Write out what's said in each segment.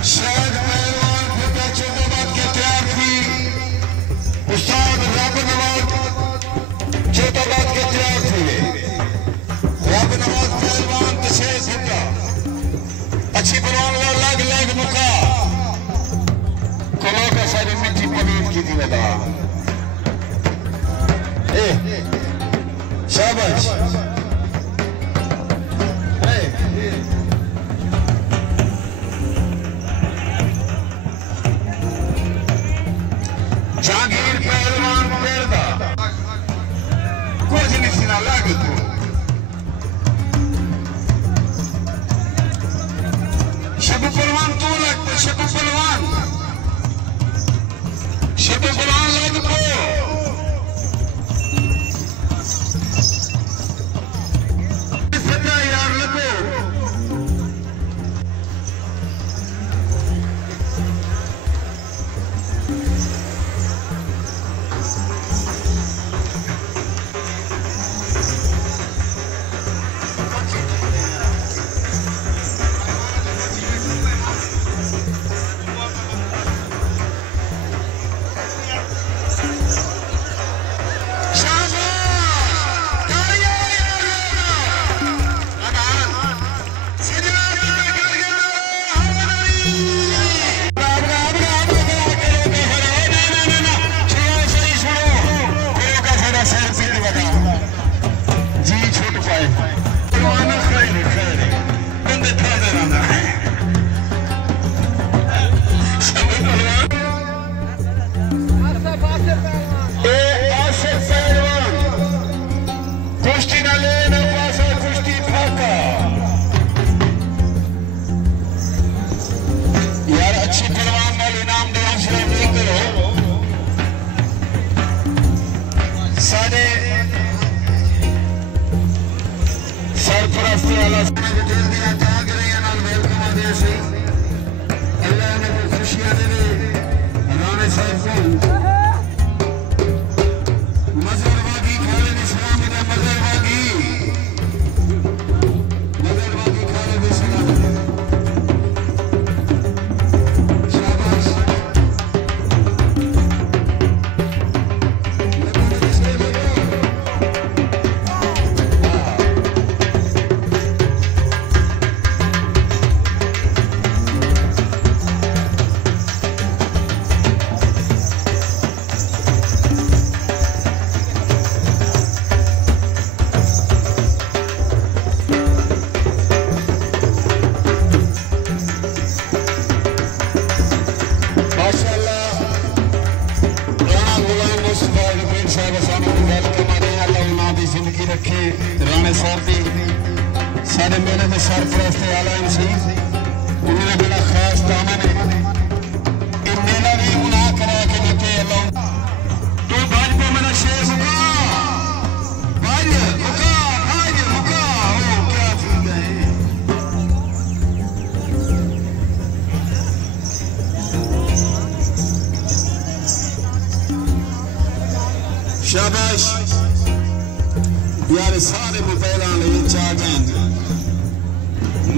शायद पहलवान फुटा चोटाबाद के तैयार थी उस्ताद रब नवाज चोटाबाद के तैयार थे रब नवाज पहलवान तशे फुटा अच्छी पहलवान लग लग मुका कलो का सारी मिट्टी पनीर की थी लगा शाबाश जागीर पहलवान पेड़दा कुछ नहीं सीना लग तू शबू पहलवान तू लग शबू पहलवान लग को यार लगो सरपरस्ती वाला डिटेल दिया जाग रहे हैं नाल वेलकम आदे सी अल्लाह ने खुशियां दे राणे साहब को मजरवागी खालिद इस्लाम ने मजरवागी खालिद इस्लाम शाबाश रखे राणे साहब भी सारे मेले में सरपरस्त आला सी उन्होंने बड़ा खास दाना ने मेला भी गुनाह करा के निके अल्लाह तो भाजपा मेरा शेर मुका ओ क्या फूल गए शाबाश यार सारे मोबाइल आने चाह गए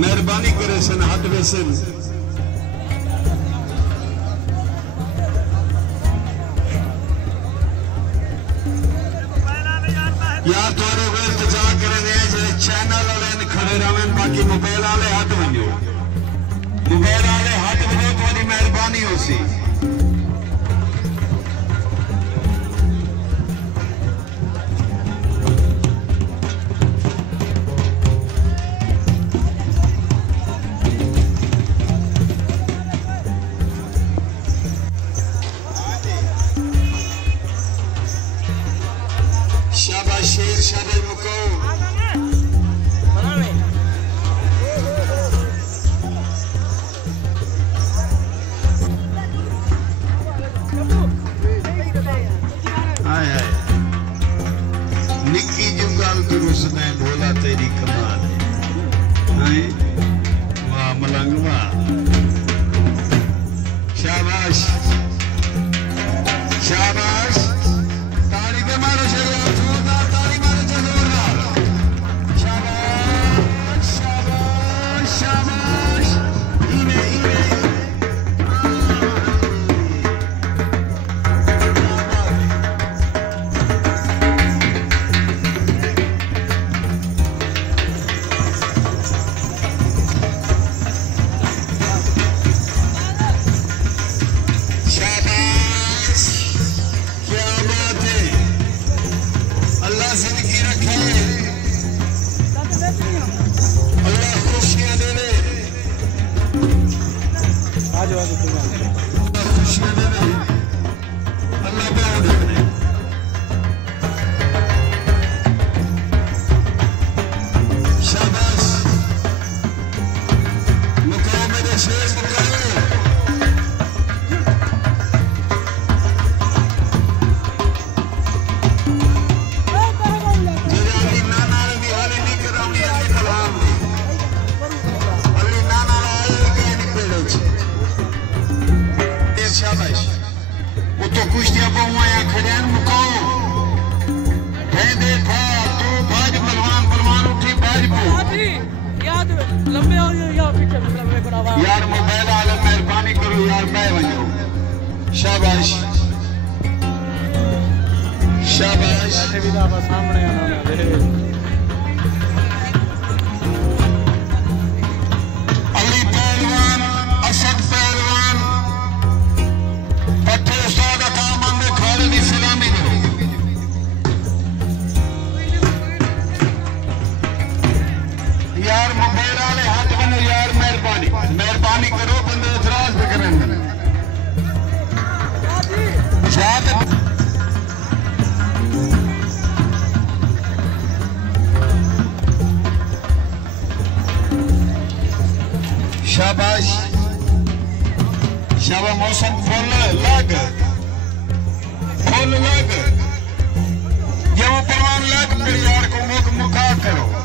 मेहरबानी करे सन हट वेसन यार थोड़े को इंतजार करेंगे जो चैनल वाले खड़े रहे बाकी मोबाइल वाले हट वनो थोड़ी मेहरबानी हो सी शाबाश शेर शाबाश मुको निक्की जुगाल की रुसने ढोला तेरी कमाल वाह मलंग वाह शाबाश शाबाश ताली पे मारो शेर जोरदार ताली मारो जोरदार शाबाश शाबाश शाबाश इने खुशियां दे रहे अल्लाह बहुत है शाबाश मुकाम मेरे शेर मुकाम कुश्तियां बहुआया खड़ियां मुकाओ देखा तू भाज बलवान बलवान उठी भाज पो याद लंबे हो या पीछे लंबे बनावा यार मोबाइल आले मेहरबानी करो यार मैं वजो शाबाश शाबाश विदा बा सामने आना दे अली पहलवान असद पहलवान पट्टे उस्ताद सलामी करो यार मोबाइल वाले हाथ बनो यार मेहरबानी करो बंदे इतराज भी करें शाबाश शाबा मौसम फुल लग फुल लग जब परवान लग फिर यार को मुख मुखा करो